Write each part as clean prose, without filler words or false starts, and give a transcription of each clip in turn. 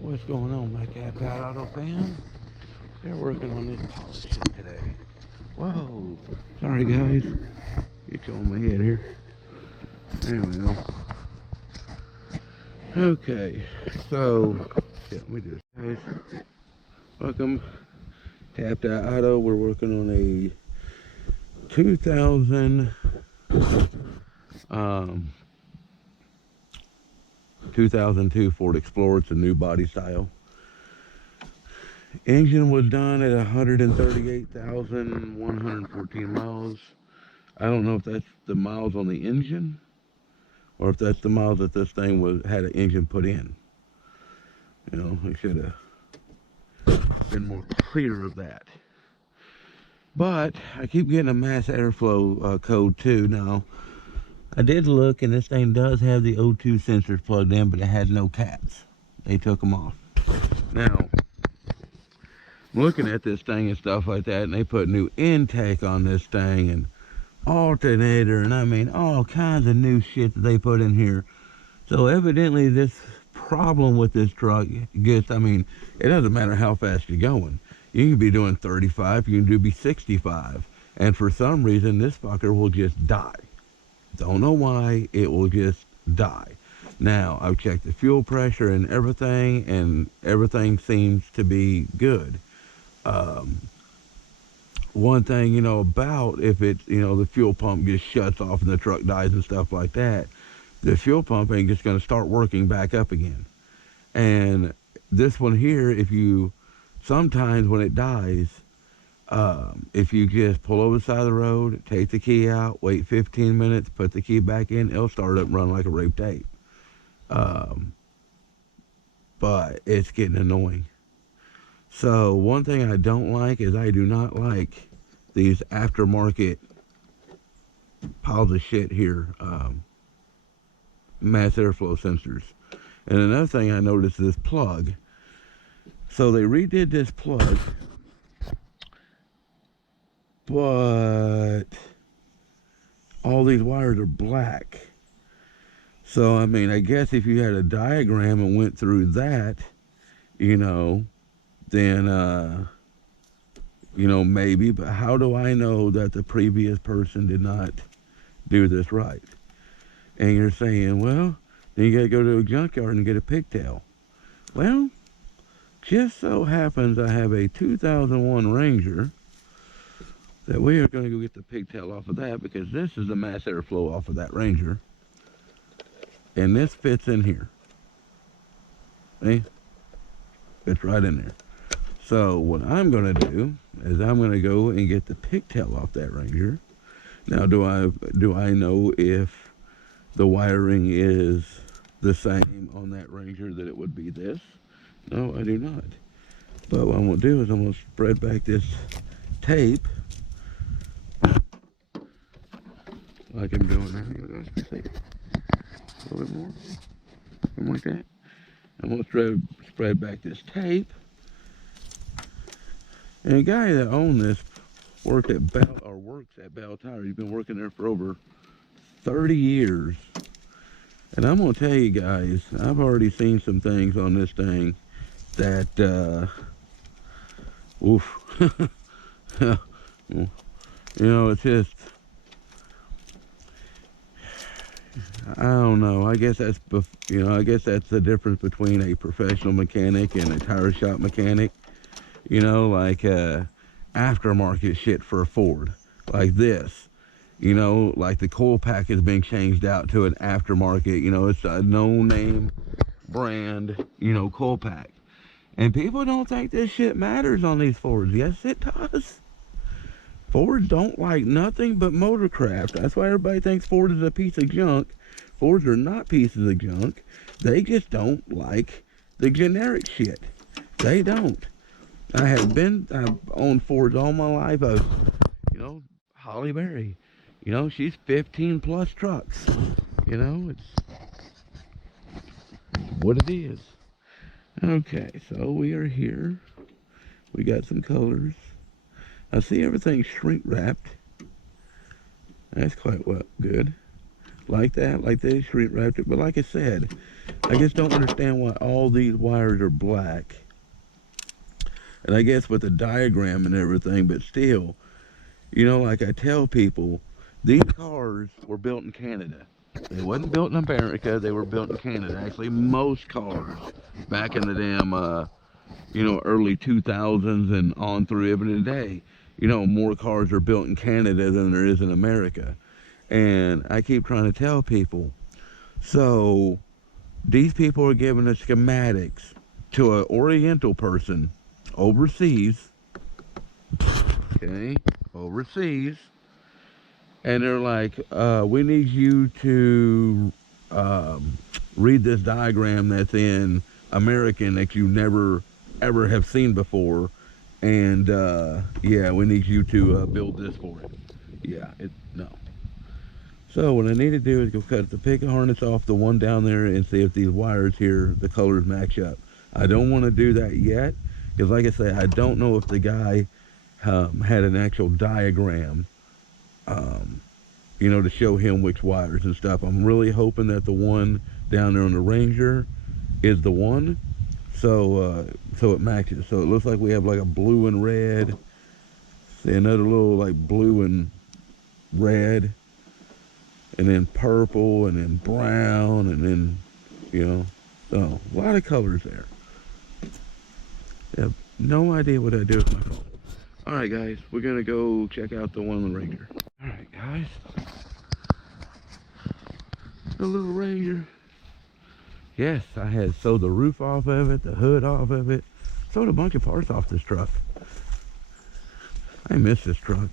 What's going on, my cat Pat Auto fan? They're working on this polish shit today. Whoa. Sorry, guys. Get you on my head here. There we go. Okay. So, yeah, let me do this. Guys, welcome. Tapped Out Auto. We're working on a 2000, um, 2002 Ford Explorer. It's a new body style. Engine was done at 138,114 miles. I don't know if that's the miles on the engine or if that's the miles that this thing had an engine put in. You know, I should have been more clear of that. But I keep getting a mass airflow code too. Now, I did look, and this thing does have the O2 sensors plugged in, but it had no caps. They took them off. Now, I'm looking at this thing and stuff like that, and they put new intake on this thing and alternator, and I mean all kinds of new shit that they put in here. So evidently this problem with this truck gets, I mean, it doesn't matter how fast you're going. You can be doing 35, you can be 65, and for some reason this fucker will just die. Don't know why, it will just die. Now, I've checked the fuel pressure and everything seems to be good. One thing, about if it's, the fuel pump just shuts off and the truck dies and stuff like that, the fuel pump ain't just going to start working back up again. And this one here, sometimes when it dies, if you just pull over the side of the road, take the key out, wait 15 minutes, put the key back in, it'll start up and run like a rape tape. But it's getting annoying. So one thing I don't like is I do not like these aftermarket piles of shit here, mass airflow sensors. And another thing I noticed is this plug. So they redid this plug, but all these wires are black. So, I mean, I guess if you had a diagram and went through that, then, maybe. But how do I know that the previous person did not do this right? And you're saying, well, then you got to go to a junkyard and get a pigtail. Well, just so happens I have a 2001 Ranger that we are going to go get the pigtail off of that because this is the mass airflow off of that Ranger. And this fits in here. See? Fits right in there. So what I'm going to do is I'm going to go and get the pigtail off that Ranger. Now, do I know if the wiring is the same on that Ranger that it would be this? No, I do not. But what I'm going to do is I'm going to spread back this tape like I'm doing now. See? A little bit more. Something like that. I'm going to spread back this tape. And the guy that owned this works at Bell Tire. He's been working there for over 30 years. And I'm going to tell you guys, I've already seen some things on this thing that, oof. It's just, I don't know. I guess that's the difference between a professional mechanic and a tire shop mechanic. Like aftermarket shit for a Ford, like this. Like the coil pack is being changed out to an aftermarket. It's a no-name brand, coil pack. And people don't think this shit matters on these Fords. Yes, it does. Fords don't like nothing but motorcraft. That's why everybody thinks Ford is a piece of junk. Fords are not pieces of junk. They just don't like the generic shit. They don't. I've owned Fords all my life. Holly Berry. She's 15 plus trucks. It's what it is. Okay, so we are here. We got some colors. I see everything shrink wrapped. That's quite good. Like that, like they shrink wrapped it. But like I said, I just don't understand why all these wires are black. And I guess with the diagram and everything, but still, like I tell people, these cars were built in Canada. They wasn't built in America, they were built in Canada. Actually, most cars back in the damn, early 2000s and on through even today, more cars are built in Canada than there is in America. And I keep trying to tell people, so these people are giving us schematics to an Oriental person overseas, okay, overseas, and they're like, we need you to read this diagram that's in American that you never ever have seen before, and yeah, we need you to build this for it. Yeah, no. So what I need to do is go cut the pig harness off the one down there and see if these wires here, the colors match up. I don't want to do that yet because, like I say, I don't know if the guy had an actual diagram, to show him which wires and stuff. I'm really hoping that the one down there on the Ranger is the one, so it matches. So it looks like we have like a blue and red. See another little like blue and red, and then purple, and then brown, and then, so a lot of colors there. I have no idea what I do with my phone. Alright guys, we're gonna go check out the one on the Ranger. Alright guys, the little Ranger. Yes, I had sewed the roof off of it, the hood off of it, sewed a bunch of parts off this truck. I miss this truck.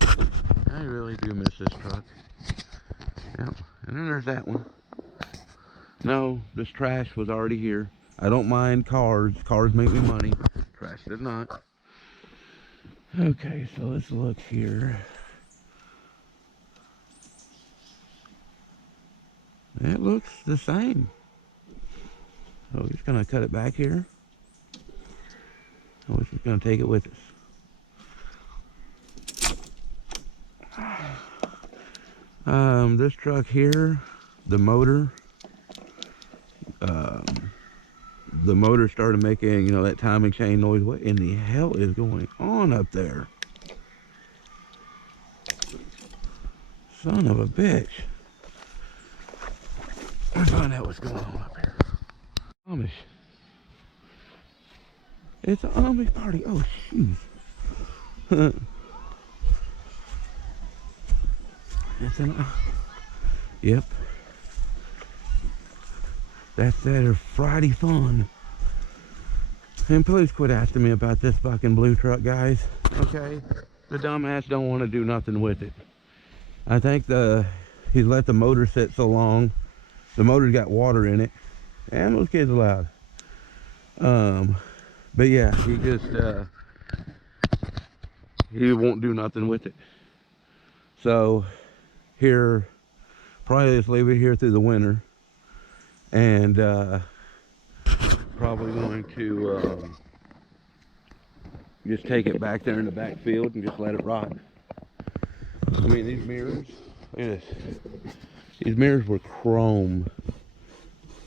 I really do miss this truck. Yep, and then there's that one. No, this trash was already here. I don't mind cars. Cars make me money. Trash does not. Okay, so let's look here. It looks the same. So we're just going to cut it back here. We're just going to take it with us. This truck here, the motor started making, that timing chain noise. What in the hell is going on up there? Son of a bitch. Let's find out what's going on up here. Amish. It's an Amish party. Oh, jeez. Yep. That's their Friday fun. And please quit asking me about this fucking blue truck, guys. Okay? The dumbass don't want to do nothing with it. I think he's let the motor sit so long. The motor's got water in it. And those kids are loud. But yeah, he just, he won't do nothing with it. So, here, probably just leave it here through the winter. And, probably going to, just take it back there in the backfield and just let it rot. I mean, these mirrors, look at this. These mirrors were chrome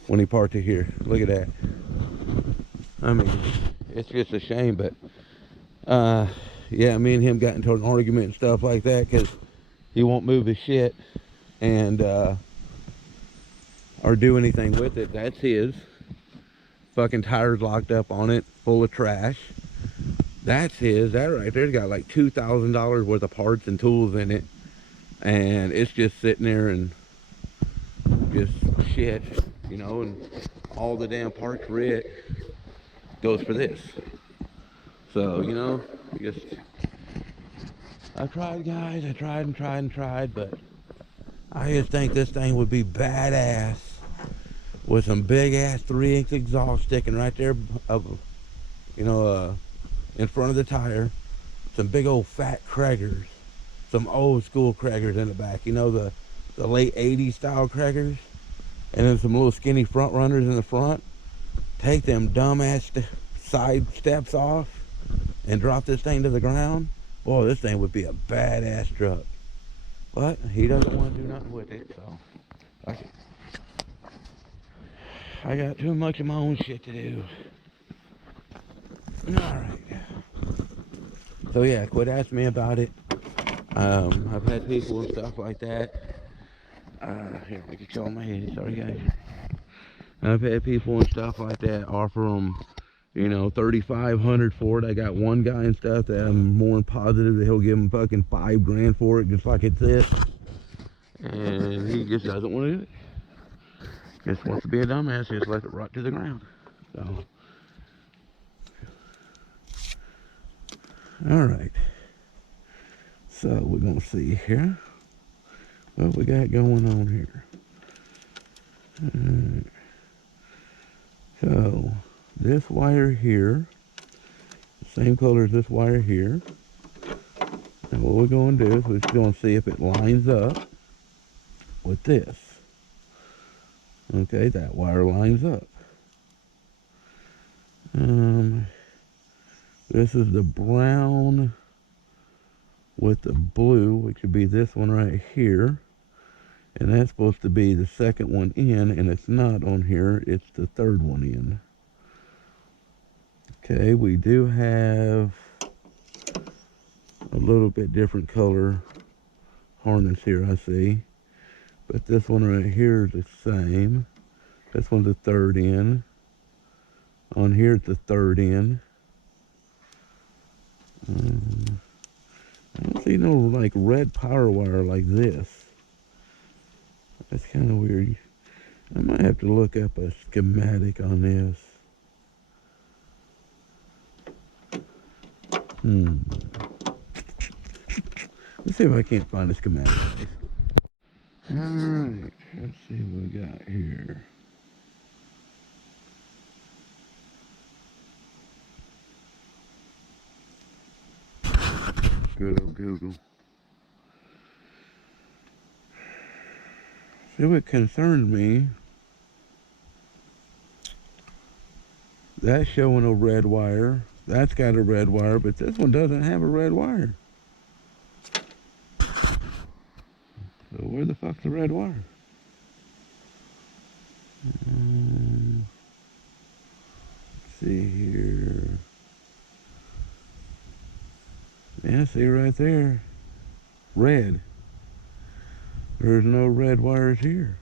when he parked it here. Look at that. I mean, it's just a shame, but yeah, me and him got into an argument and stuff like that because he won't move his shit and or do anything with it. That's his. Fucking tires locked up on it, full of trash. That's his. That right there's got like $2,000 worth of parts and tools in it, and it's just sitting there and just shit, and all the damn parts for it goes for this. So, just, I tried, guys. I tried and tried and tried, but I just think this thing would be badass with some big ass 3-inch exhaust sticking right there, in front of the tire. Some big old fat Craigers, some old school Craigers in the back. The late 80s style Craigers, and then some little skinny front runners in the front. Take them dumbass side steps off and drop this thing to the ground. Boy, this thing would be a badass truck. But he doesn't want to do nothing with it, so fuck it. I got too much of my own shit to do. Alright. So yeah, quit asking me about it. I've had people and stuff like that. Here, I can show my head. Sorry, guys. I've had people and stuff like that offer them, you know, $3,500 for it. I got one guy and stuff that I'm more than positive that he'll give him fucking $5,000 for it, just like it's this. And he just doesn't want to do it. Just wants to be a dumbass. Just let it rot to the ground. So, all right. So we're gonna see here what we got going on here. So this wire here, same color as this wire here. And what we're going to do is we're just going to see if it lines up with this. Okay, that wire lines up. This is the brown with the blue, which would be this one right here. And that's supposed to be the second one in, and it's not on here, it's the third one in. Okay, we do have a little bit different color harness here, I see. But this one right here is the same. This one's the third in. On here it's the third in. I don't see no like red power wire like this. That's kind of weird. I might have to look up a schematic on this. Let's see if I can't find a schematic. Alright, let's see what we got here. Good old Google. See, what concerns me, that's showing a red wire. That's got a red wire, but this one doesn't have a red wire. So where the fuck's the red wire? Let's see here. Yeah, see right there. Red. There's no red wires here.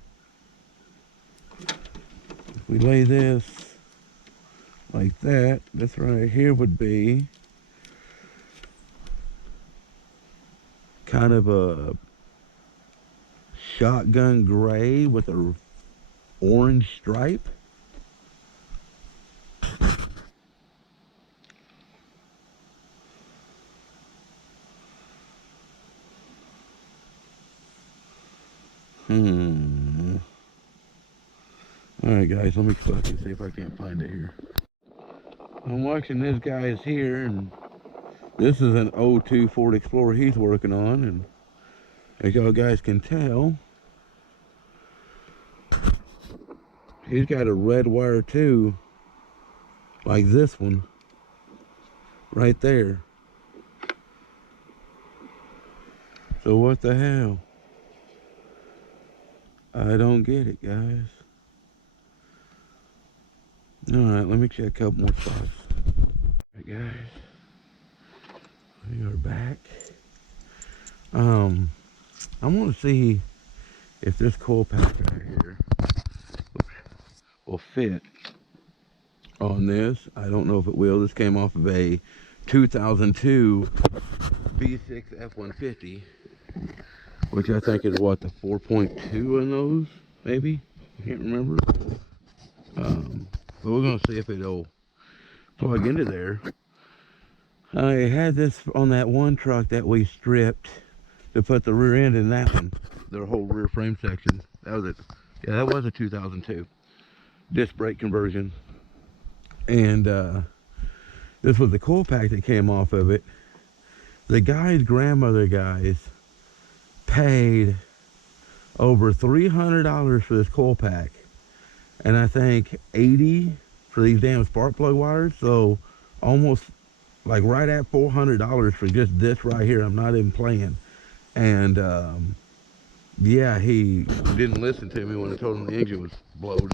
If we lay this like that, this right here would be kind of a shotgun gray with a orange stripe. Alright guys, let me fucking see if I can't find it here. I'm watching this guy's here, and this is an '02 Ford Explorer he's working on, and as y'all guys can tell, he's got a red wire too, like this one, right there. So what the hell? I don't get it, guys. Alright, let me check a couple more spots. Alright guys, we are back. I want to see if this coil pack right here will fit on this. I don't know if it will. This came off of a 2002 V6 F-150, which I think is what, the 4.2 in those, maybe? I can't remember. But we're going to see if it'll plug into there. I had this on that one truck that we stripped to put the rear end in that one, their whole rear frame section. That was it. Yeah, that was a 2002 disc brake conversion. And this was the coil pack that came off of it. The guy's grandmother, guys, paid over $300 for this coil pack, and I think $80 for these damn spark plug wires. So almost like right at $400 for just this right here. I'm not even playing. And yeah, he didn't listen to me when I told him the engine was blowed.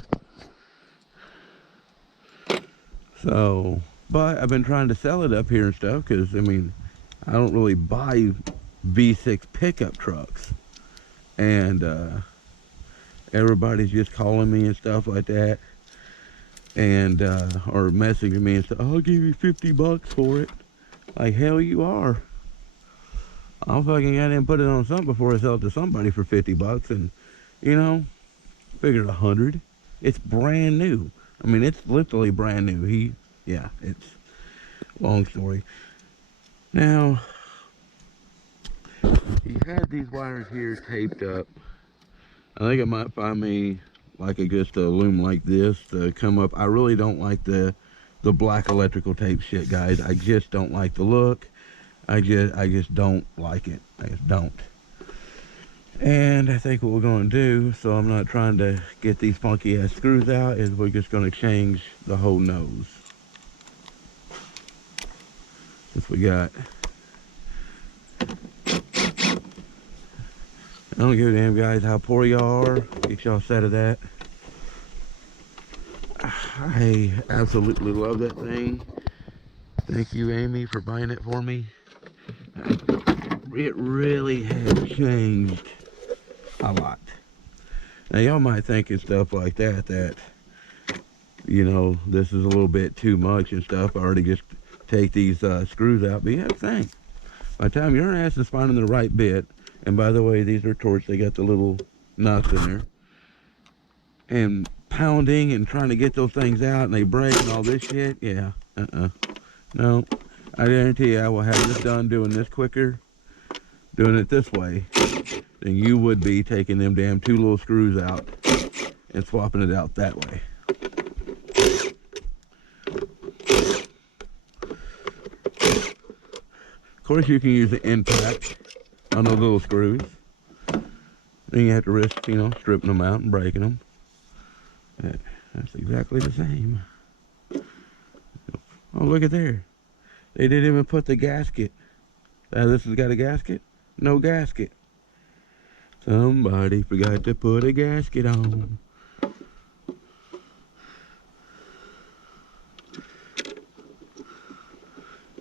So, but I've been trying to sell it up here and stuff because, I mean, I don't really buy V6 pickup trucks. And everybody's just calling me and stuff like that. And, or messaging me and stuff, I'll give you $50 for it. Like, hell you are. I'll fucking get in and put it on something before I sell it to somebody for $50. And, you know, figured 100. It's brand new. I mean, it's literally brand new. Yeah, it's long story. Now, he had these wires here taped up. I think I might find me like just a loom like this to come up. I really don't like the black electrical tape shit, guys. I just don't like the look. I just don't like it. I just don't. And I think what we're going to do, so I'm not trying to get these funky ass screws out, is we're just going to change the whole nose. Since we got, I don't give a damn, guys, how poor y'all are. Get y'all set of that. I absolutely love that thing. Thank you, Amy, for buying it for me. It really has changed a lot. Now, y'all might think and stuff like that, you know, this is a little bit too much and stuff. I already just take these screws out. But you have to think, by the time your ass is finding the right bit, and by the way, these are torch, they got the little nuts in there, and pounding and trying to get those things out, and they break and all this shit, yeah, no, I guarantee you I will have this done doing this quicker, doing it this way, than you would be taking them damn 2 little screws out and swapping it out that way. Of course, you can use the impact on those little screws. Then you have to risk, you know, stripping them out and breaking them. That's exactly the same. Oh, look at there. They didn't even put the gasket. This has got a gasket? No gasket. Somebody forgot to put a gasket on.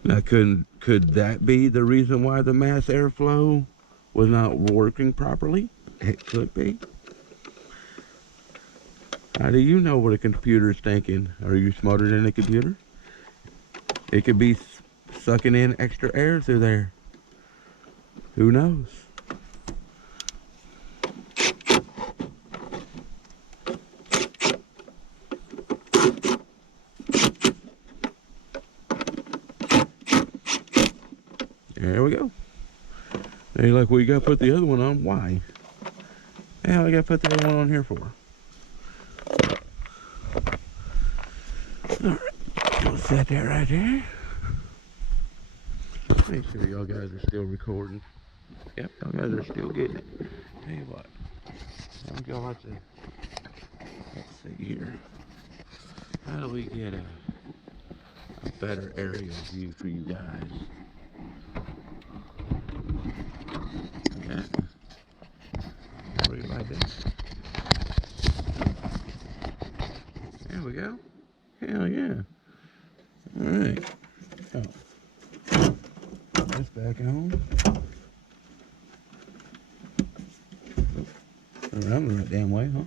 Now, could that be the reason why the mass airflow was not working properly? It could be. How do you know what a computer's thinking? Are you smarter than a computer? It could be sucking in extra air through there. Who knows? There we go. And you're like, well, you gotta put the other one on. Why? The hell I gotta put the other one on here for? Alright, we'll set that right there. Make sure y'all guys are still recording. Yep, y'all guys are still getting it. Tell you what, I'm going to, let's see here. How do we get a better aerial view for you guys? Yeah. Right like that. There we go. Hell yeah. Alright. So, put this back on. Around the right damn way, huh?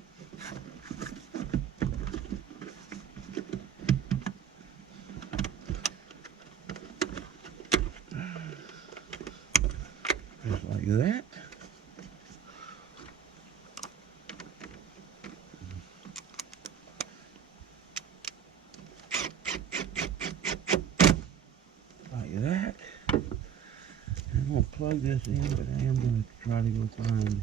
Just like that. Like that. I'm gonna plug this in, but I am gonna try to go find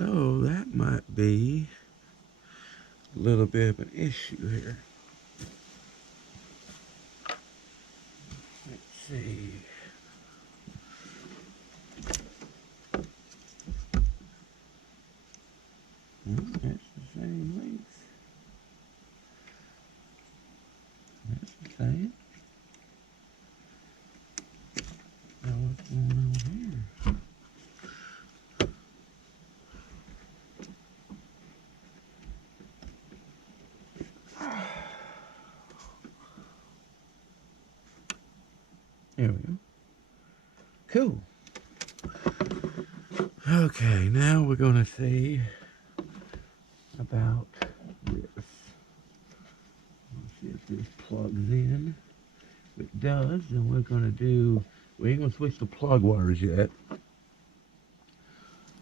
So that might be a little bit of an issue here. Let's see. That's the same length. There we go. Cool. Okay, now we're going to see about this. Let's see if this plugs in. If it does, then we're going to do, we ain't going to switch the plug wires yet,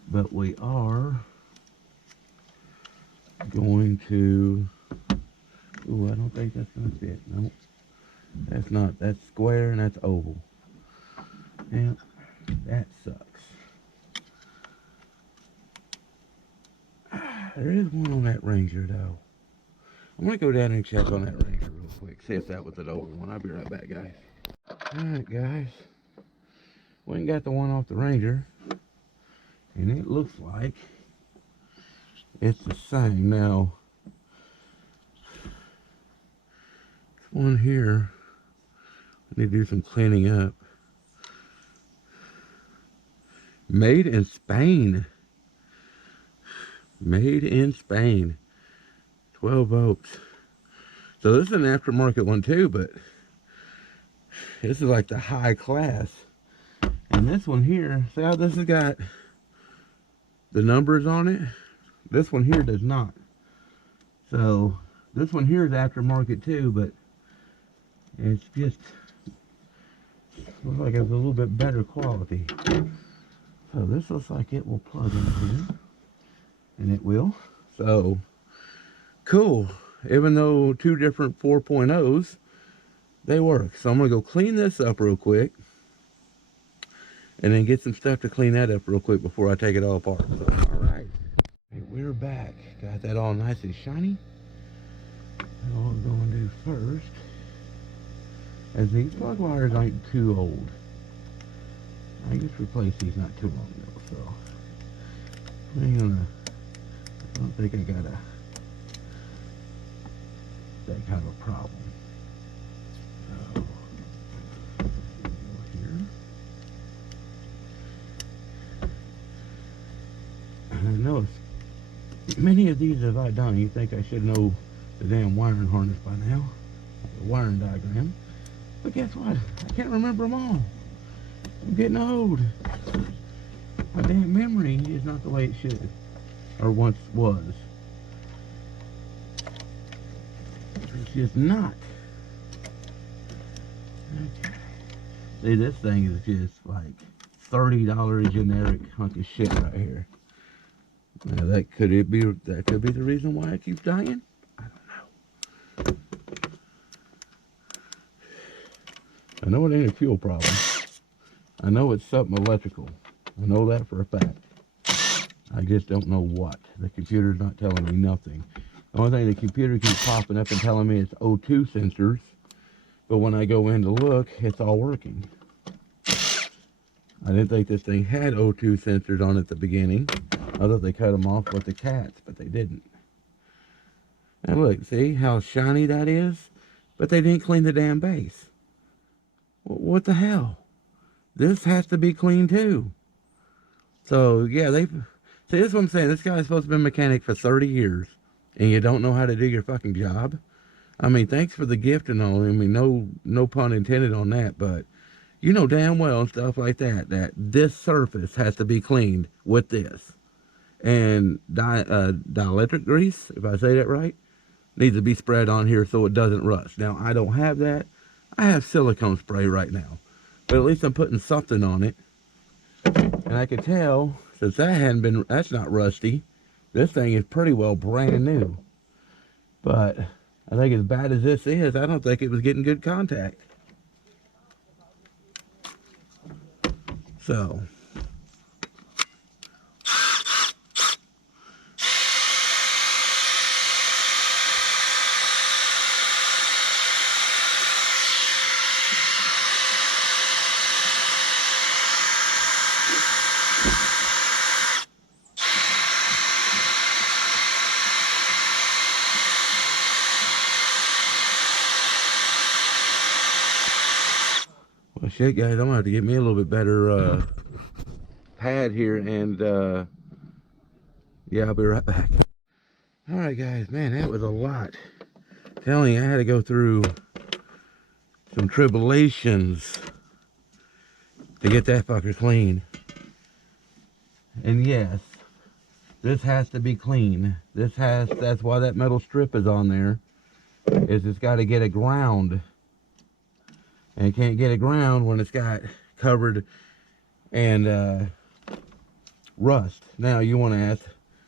but we are going to, ooh, I don't think that's going to fit. Nope, that's not, that's square and that's oval. Yep, that sucks. There is one on that Ranger though. I'm going to go down and check on that Ranger real quick, see if that was an old one. I'll be right back, guys. Alright, guys. We ain't got the one off the Ranger, and it looks like it's the same. Now, this one here, I need to do some cleaning up. Made in Spain. Made in Spain. 12 volts. So this is an aftermarket one too, but this is like the high class. And this one here, see how this has got the numbers on it? This one here does not. So this one here is aftermarket too, but it's just looks like it's a little bit better quality. So this looks like it will plug in here, and it will. So cool. Even though two different 4.0s, they work. So I'm gonna go clean this up real quick, and then get some stuff to clean that up real quick before I take it all apart. So, all right, we're back. Got that all nice and shiny. And all I'm going to do first, as these plug wires ain't too old, I just replaced these not too long ago. So I'm gonna. I don't think I got that kind of a problem. So here. I noticed many of these have I done. You think I should know the damn wiring harness by now, the wiring diagram, but guess what? I can't remember them all. I'm getting old. My damn memory is not the way it should, or once was. It's just not. Okay. See, this thing is just like $30 generic hunk of shit right here. Now that could be the reason why it keeps dying? I don't know. I know it ain't a fuel problem. I know it's something electrical. I know that for a fact. I just don't know what. The computer's not telling me nothing. The only thing, the computer keeps popping up and telling me it's O2 sensors, but when I go in to look, it's all working. I didn't think this thing had O2 sensors on it at the beginning. I thought they cut them off with the cats, but they didn't. And look, see how shiny that is? But they didn't clean the damn base. What the hell? This has to be cleaned too. So, yeah, see, this is what I'm saying. This guy's supposed to be a mechanic for 30 years, and you don't know how to do your fucking job? I mean, thanks for the gift and all. I mean, no pun intended on that, but you know damn well and stuff like that, that this surface has to be cleaned with this. And dielectric grease, if I say that right, needs to be spread on here so it doesn't rust. Now, I don't have that. I have silicone spray right now, but at least I'm putting something on it. And I could tell, since that's not rusty, this thing is pretty well brand new. But I think as bad as this is, I don't think it was getting good contact. So well, shit, guys, I'm gonna have to get me a little bit better pad here, and yeah, I'll be right back. All right, guys, man, that was a lot. I'm telling you, I had to go through some tribulations to get that fucker clean. And yes, this has to be clean. That's why that metal strip is on there, is it's got to get a ground. And it can't get a ground when it's got covered and rust. Now you want to ask,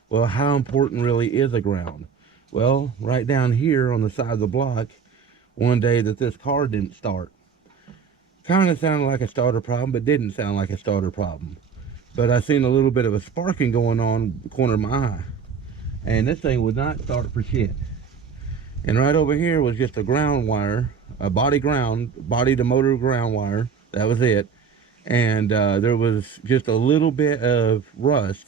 well, how important really is a ground? Well, right down here on the side of the block, one day that this car didn't start. Kind of sounded like a starter problem, but didn't sound like a starter problem. But I seen a little bit of a sparking going on the corner of my eye. And this thing would not start for shit. And right over here was just a ground wire, a body to motor ground wire. That was it. And there was just a little bit of rust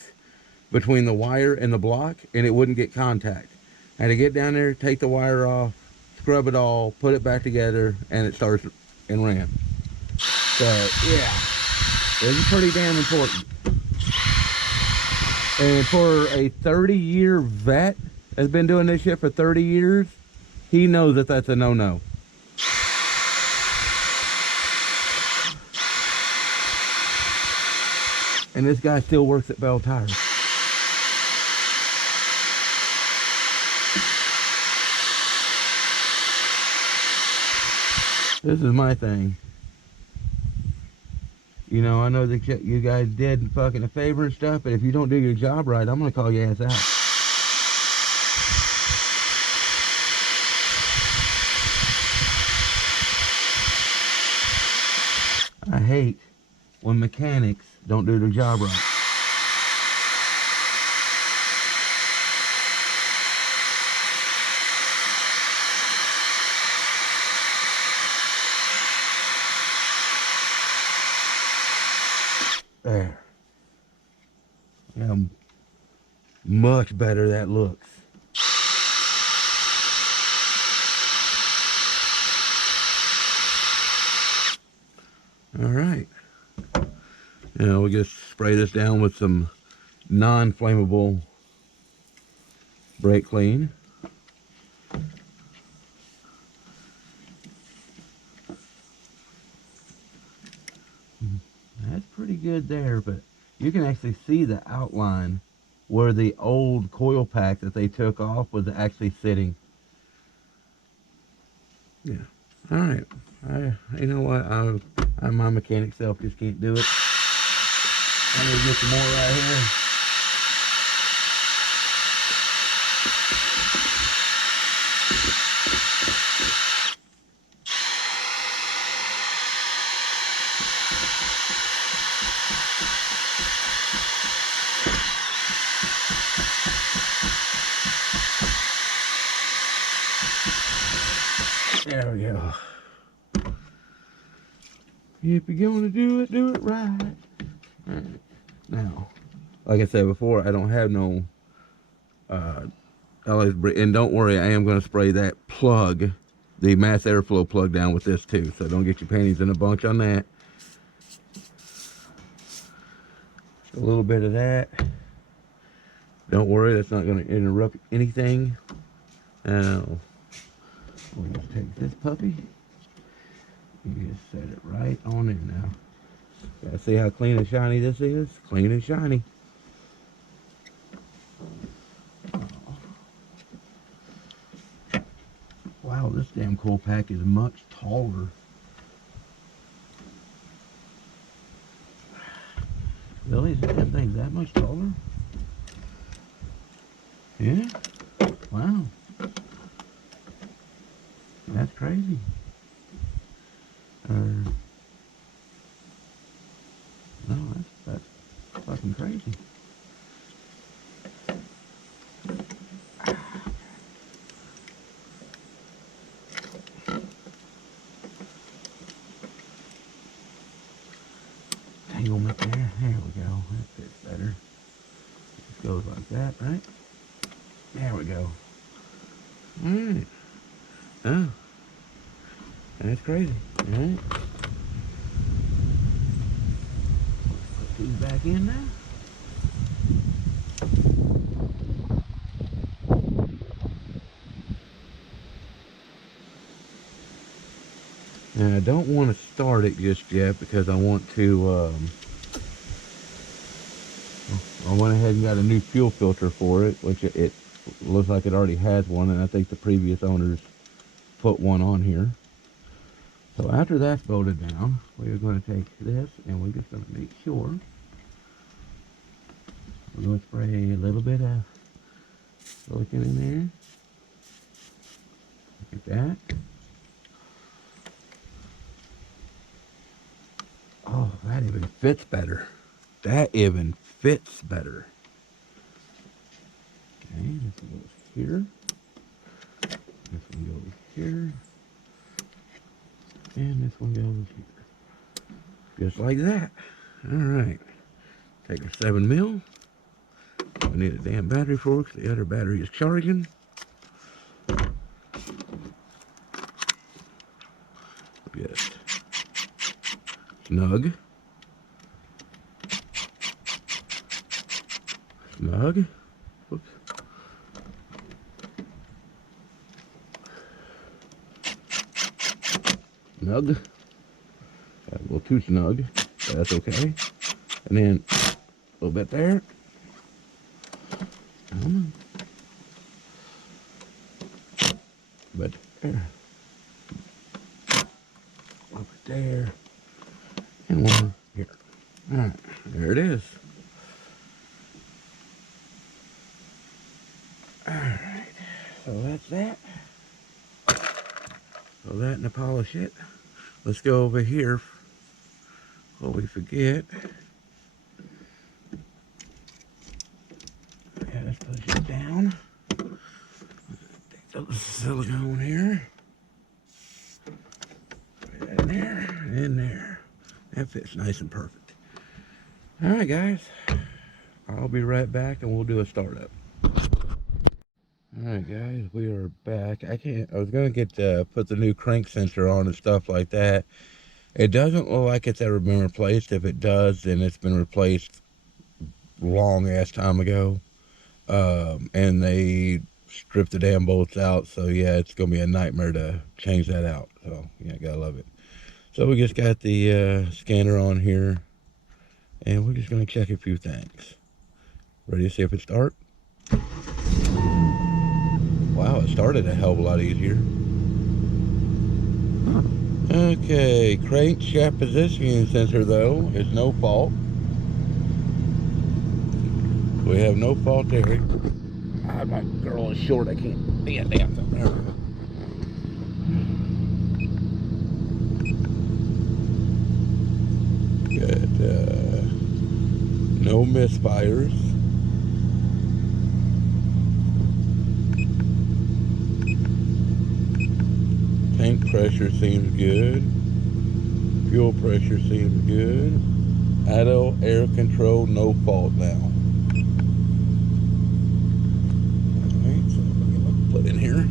between the wire and the block, and it wouldn't get contact. I had to get down there, take the wire off, scrub it all, put it back together, and it starts and ran. So, yeah, this is pretty damn important. And for a 30-year vet that's been doing this shit for 30 years, he knows that that's a no-no. And this guy still works at Bell Tires. This is my thing. You know, I know that you guys did fucking a favor and stuff, but if you don't do your job right, I'm gonna call your ass out. I hate when mechanics don't do their job right. There. How much better that looks. All right. Now we'll just spray this down with some non-flammable brake clean. That's pretty good there, but you can actually see the outline where the old coil pack that they took off was actually sitting. Yeah. All right. You know what? My mechanic self just can't do it. I'm gonna get some more right here. There we go. If you're going to do it right. All right. Now, like I said before, I don't have no and don't worry, I am going to spray that plug, the mass airflow plug, down with this too, so don't get your panties in a bunch on that. A little bit of that. Don't worry, that's not going to interrupt anything. Now, we'll just take this puppy. You just set it right on in now. Gotta see how clean and shiny this is? Clean and shiny. Wow, this damn coil pack is much taller. Really? Is this damn thing that much taller? Yeah? Wow. That's crazy. No, that's fucking crazy. Tanglement there. There we go. That fits better. Just goes like that, right? There we go. Alright. Oh. That's crazy. Alright. Put these back in now. Now I don't want to start it just yet because I want to, I went ahead and got a new fuel filter for it, which it looks like it already has one, and I think the previous owners put one on here. So after that's bolted down, we're going to take this and we're just going to make sure we're going to spray a little bit of silicone in there. Like that. Oh, that even fits better. That even fits better. Okay, this one goes here. This one goes here. And this one goes here. Just like that. Alright. Take our 7mm. We need a damn battery for it because the other battery is charging. Just snug. Snug. Whoops. Snug. Got a little too snug, but that's okay. And then a little bit there. But there. A little bit there. And one here. Alright, there it is. Alright, so that's that. So that and the polish it. Let's go over here before we forget. Okay, let's push it down. Take the silicone here. Put that in there, in there. That fits nice and perfect. Alright guys, I'll be right back and we'll do a startup. Alright guys, we are back. I was gonna get put the new crank sensor on and stuff like that. It doesn't look like it's ever been replaced. If it does, then it's been replaced long ass time ago. And they stripped the damn bolts out, so yeah, it's gonna be a nightmare to change that out. So yeah, gotta love it. So we just got the scanner on here, and we're just gonna check a few things. Ready to see if it starts? Wow, it started a hell of a lot easier. Okay, crankshaft positioning sensor though is no fault. We have no fault there. My girl is short, I can't be a damn thing. There we go. Got no misfires. Tank pressure seems good. Fuel pressure seems good. Idle air control, no fault now. Alright, so I'm going to put in here.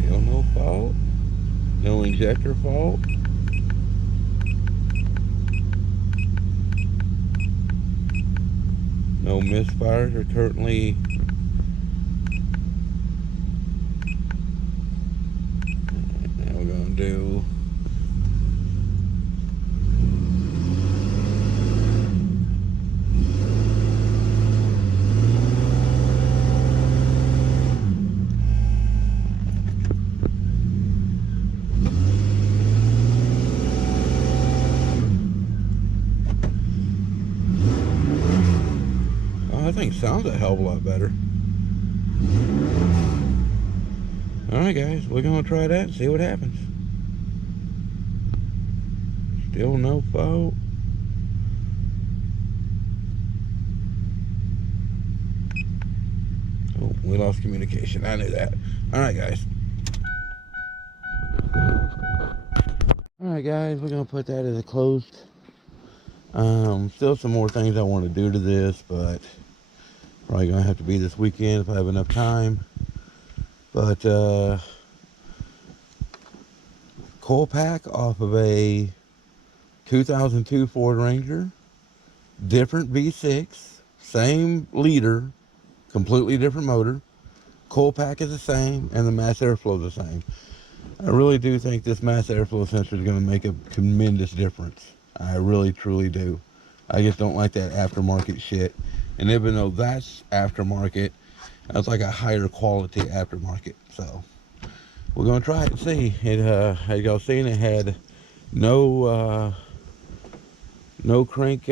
Still no fault. No injector fault. No misfires are currently. Now we're going to do I think it sounds a hell of a lot better. Alright guys, we're going to try that and see what happens. Still no fault. Oh, we lost communication. I knew that. Alright guys. Alright guys, we're going to put that as a closed. Still some more things I want to do to this, but probably going to have to be this weekend if I have enough time. But coil pack off of a 2002 Ford Ranger, different V6, same liter, completely different motor. Coil pack is the same, and the mass airflow is the same. I really do think this mass airflow sensor is going to make a tremendous difference. I really, truly do. I just don't like that aftermarket shit. And even though that's aftermarket, that's like a higher quality aftermarket. So we're going to try it and see. It, as y'all seen, it had no crank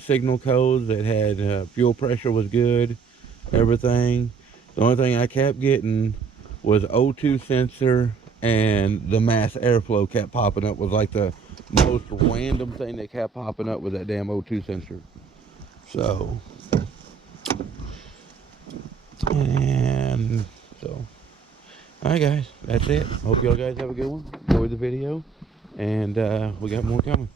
signal codes. It had fuel pressure was good, everything. The only thing I kept getting was O2 sensor, and the mass airflow kept popping up. Was like the most random thing that kept popping up with that damn O2 sensor. So, and so, alright guys, that's it. Hope y'all guys have a good one. Enjoy the video, and we got more coming.